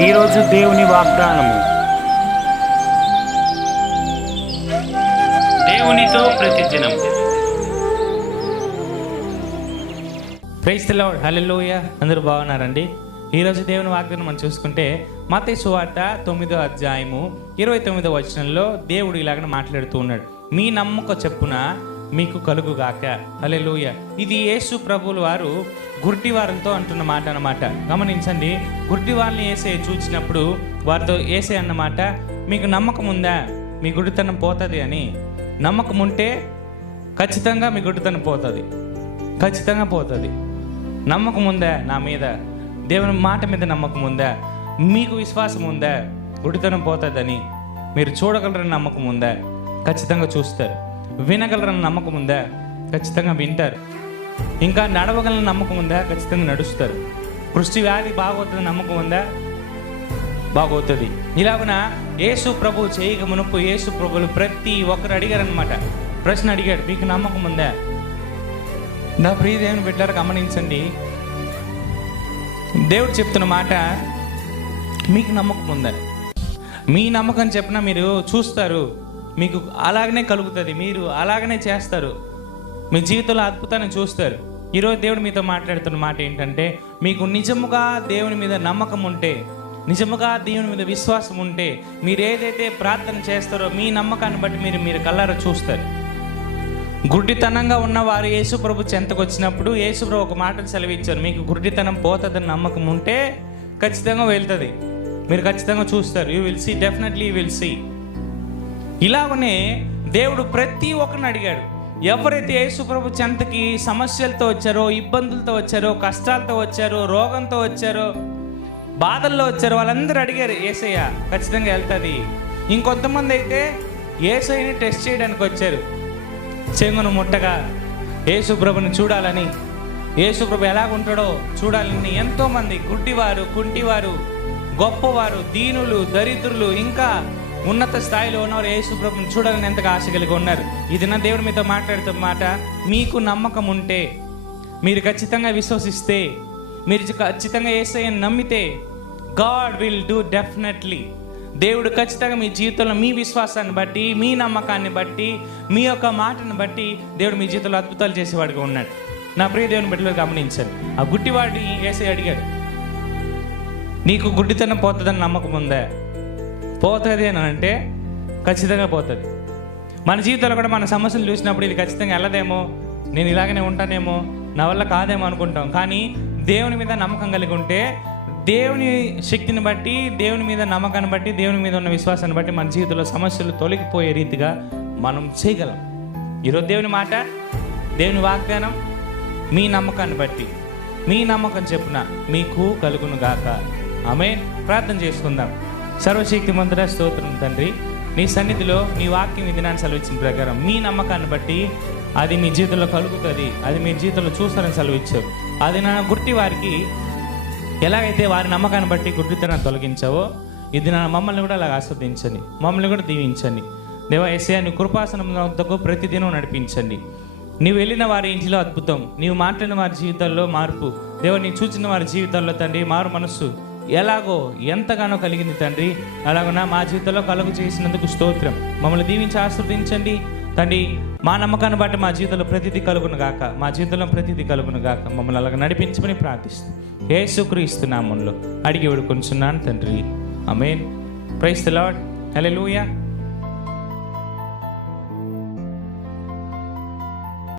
ఈరోజు దేవుని వాగ్దానము. దేవునితో ప్రతిదినం. ప్రైస్ లార్డ్ హల్లెలూయా అందరూ బాగున్నారండి? ఈరోజు దేవుని వాగ్దానం మనం చూసుకుంటే మత సువార్త తొమ్మిదో అధ్యాయము ఇరవై తొమ్మిదో వచనంలో దేవుడు ఇలాగ మాట్లాడుతూ ఉన్నాడు. మీ నమ్మక చెప్పున మీకు కలుగుగాక. అలెలుయ ఇది యేసు ప్రభుల వారు గుడ్డివారంతో అంటున్న మాట అన్నమాట. గమనించండి గుడ్డివారిని వేసే వారితో వేసే అన్నమాట మీకు నమ్మకం ఉందా? మీ గుడితనం పోతుంది అని. నమ్మకం ఉంటే ఖచ్చితంగా మీ గుడితనం పోతుంది. ఖచ్చితంగా పోతుంది. నమ్మకం ఉందా నా మీద? దేవుని మాట మీద నమ్మకం ఉందా? మీకు విశ్వాసం ఉందా? గుడితనం పోతుందని. మీరు చూడగలరని నమ్మకం ఉందా? ఖచ్చితంగా చూస్తారు. వినగలరన్న నమ్మకం ఉందా? ఖచ్చితంగా వింటారు. ఇంకా నడవగలన నమ్మకం ఉందా? ఖచ్చితంగా నడుస్తారు. కృష్టి వ్యాధి బాగోతుంది నమ్మకం ఉందా? బాగోతుంది. ఇలాగున యేసు ప్రభు చేయక మునుపు యేసు ప్రభులు ప్రతి ఒక్కరు అడిగారనమాట ప్రశ్న అడిగాడు మీకు నమ్మకం ఉందా? నా ప్రియదేవుని దేవుని గమనించండి. దేవుడు చెప్తున్న మాట మీకు నమ్మకం ఉందా? మీ నమ్మకం చెప్పిన మీరు చూస్తారు. మీకు అలాగనే కలుగుతుంది. మీరు అలాగనే చేస్తారు. మీ జీవితంలో అద్భుతాన్ని చూస్తారు. ఈరోజు దేవుడు మీతో మాట్లాడుతున్న మాట ఏంటంటే మీకు నిజముగా దేవుని మీద నమ్మకం ఉంటే నిజముగా దేవుని మీద విశ్వాసం ఉంటే మీరు ఏదైతే ప్రార్థన చేస్తారో మీ నమ్మకాన్ని బట్టి మీరు మీరు కళ్ళారా చూస్తారు. గుడ్డితనంగా ఉన్న వారు యేసుప్రభు చెంతకు వచ్చినప్పుడు యేసుప్రభు ఒక మాటను సెలవిచ్చారు. మీకు గుడ్డితనం పోతుందని నమ్మకం ఉంటే ఖచ్చితంగా వెళ్తుంది. మీరు ఖచ్చితంగా చూస్తారు. You will see definitely you will see ఇలాగనే దేవుడు ప్రతి ఒక్కరిని అడిగాడు. ఎవరైతే యేసుప్రభు చెంతకి సమస్యలతో వచ్చారో ఇబ్బందులతో వచ్చారో కష్టాలతో వచ్చారో రోగంతో వచ్చారో బాధల్లో వచ్చారో వాళ్ళందరూ అడిగారు ఏసయ్య ఖచ్చితంగా వెళ్తుంది. ఇంకొంతమంది అయితే ఏసైని టెస్ట్ చేయడానికి వచ్చారు. చెంగును ముట్టగా యేసుప్రభుని చూడాలని యేసుప్రభు ఎలాగుంటాడో చూడాలని ఎంతోమంది గుడ్డివారు కుంటివారు గొప్పవారు దీనులు దరిద్రులు ఇంకా ఉన్నత స్థాయిలో ఉన్నవారు యేసుప్రభుని చూడాలని ఎంతగా ఆశ కలిగి ఉన్నారు. ఇది నా దేవుడు మీతో మాట్లాడుతున్న మాట మీకు నమ్మకం ఉంటే మీరు ఖచ్చితంగా విశ్వసిస్తే మీరు ఖచ్చితంగా ఏసయ్యని నమ్మితే గాడ్ విల్ డూ డెఫినెట్లీ. దేవుడు ఖచ్చితంగా మీ జీవితంలో మీ విశ్వాసాన్ని బట్టి మీ నమ్మకాన్ని బట్టి మీ యొక్క మాటను బట్టి దేవుడు మీ జీవితంలో అద్భుతాలు చేసేవాడిగా ఉన్నాడు. నా ప్రియ దేవుని బిడ్డలు గమనించాను ఆ గుడ్డివాడిని ఏసై అడిగాడు నీకు గుడ్డితనం పోతుందని నమ్మకం ఉందా? పోతుంది అని అంటే ఖచ్చితంగా పోతుంది. మన జీవితంలో కూడా మన సమస్యలు చూసినప్పుడు ఇది ఖచ్చితంగా వెళ్ళదేమో నేను ఇలాగనే ఉంటానేమో నా వల్ల కాదేమో అనుకుంటాం. కానీ దేవుని మీద నమ్మకం కలిగి ఉంటే దేవుని శక్తిని బట్టి దేవుని మీద నమ్మకాన్ని బట్టి దేవుని మీద ఉన్న విశ్వాసాన్ని బట్టి మన జీవితంలో సమస్యలు తొలగిపోయే రీతిగా మనం చేయగలం. ఈరోజు దేవుని మాట దేవుని వాగ్దానం మీ నమ్మకాన్ని బట్టి మీ నమ్మకం చెప్పున మీకు కలుగును గాక. ఆమె ప్రార్థన చేసుకుందాం. సర్వశక్తి మంత్ర స్తోత్రం తండ్రి. నీ సన్నిధిలో నీ వాక్యం విధినాన్ని సెలవిచ్చిన ప్రకారం మీ నమ్మకాన్ని బట్టి అది మీ జీవితంలో కలుగుతుంది అది మీ జీవితంలో చూస్తారని సెలవిచ్చావు. అది నా గుర్తి వారికి ఎలాగైతే వారి నమ్మకాన్ని బట్టి గుర్తితనాన్ని తొలగించావో ఇది నా మమ్మల్ని కూడా అలా ఆస్వాదించండి మమ్మల్ని కూడా దీవించండి. దేవ ఎస్ఐ నీ వద్దకు ప్రతిదినం నడిపించండి. నీవు వెళ్ళిన వారి ఇంటిలో అద్భుతం నీవు మాట్లాడిన వారి జీవితాల్లో మార్పు. దేవ నీ చూచిన వారి జీవితాల్లో తండ్రి మారు మనస్సు. ఎలాగో ఎంతగానో కలిగింది తండ్రి. అలాగునా మా జీవితంలో కలుగు చేసినందుకు స్తోత్రం. మమ్మల్ని దీవించి ఆస్వాదించండి తండ్రి మా నమ్మకాన్ని బట్టి మా జీవితంలో ప్రతిదీ కలుగును గాక. మా జీవితంలో ప్రతిదీ కలుగును గాక. మమ్మల్ని అలాగ నడిపించమని ప్రార్థిస్తాం ఏసుక్రీస్తు నామంలో అడిగి వేడుకొంచున్నాను తండ్రి. అమేన్ ప్రైస్ ద హలో లూయా